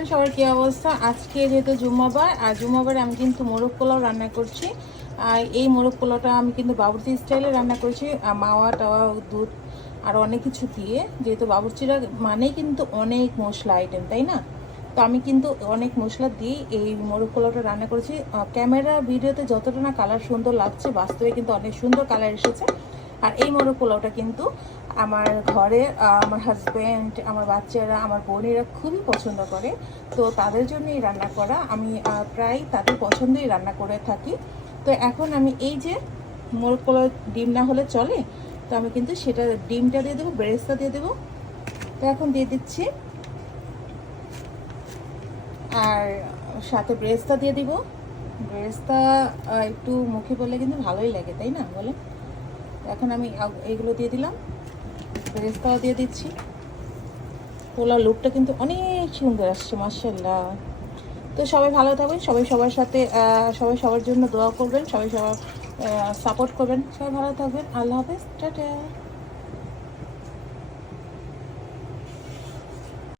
Everyone, সবার কী অবস্থা? আজকে যেহেতু জুম্মাবার, আর জুম্মাবারে আমি কিন্তু মোরগ পোলাও রান্না করছি। আর এই মোরগ পোলাওটা আমি কিন্তু বাবুর্চি স্টাইলে রান্না করছি, মাওয়া টাওয়া দুধ আর অনেক কিছু দিয়ে। যেহেতু বাবুর্চিরা মানেই কিন্তু অনেক মশলা আইটেম, তাই না? তো আমি কিন্তু অনেক মশলা দিয়ে এই মোরগ পোলাওটা রান্না করেছি। ক্যামেরা ভিডিওতে যতটা না কালার সুন্দর লাগছে, বাস্তবে কিন্তু অনেক সুন্দর কালার এসেছে। আর এই মোরগ পোলাওটা কিন্তু আমার ঘরে আমার হাজব্যান্ড, আমার বাচ্চারা, আমার বোনেরা খুবই পছন্দ করে। তো তাদের জন্যই রান্না করা, আমি প্রায় তাদের পছন্দই রান্না করে থাকি। তো এখন আমি এই যে মোরগ পোলাও ডিম না হলে চলে, তো আমি কিন্তু সেটা ডিমটা দিয়ে দেবো, ব্রেস্তা দিয়ে দেবো। তো এখন দিয়ে দিচ্ছি, আর সাথে ব্রেস্তা দিয়ে দিব। ব্রেস্তা একটু মুখে বললে কিন্তু ভালোই লাগে, তাই না বলে? এখন আমি এগুলো দিয়ে দিলাম, বেরেস্তাও দিয়ে দিচ্ছি। পোলাও লুকটা কিন্তু অনেক সুন্দর আসছে, মাশাআল্লাহ। তো সবাই ভালো থাকবেন, সবাই সবার সাথে সবাই সবার জন্য দোয়া করবেন, সবাই সবার সাপোর্ট করবেন। সবাই ভালো থাকবেন, আল্লাহ হাফেজ, টাটা।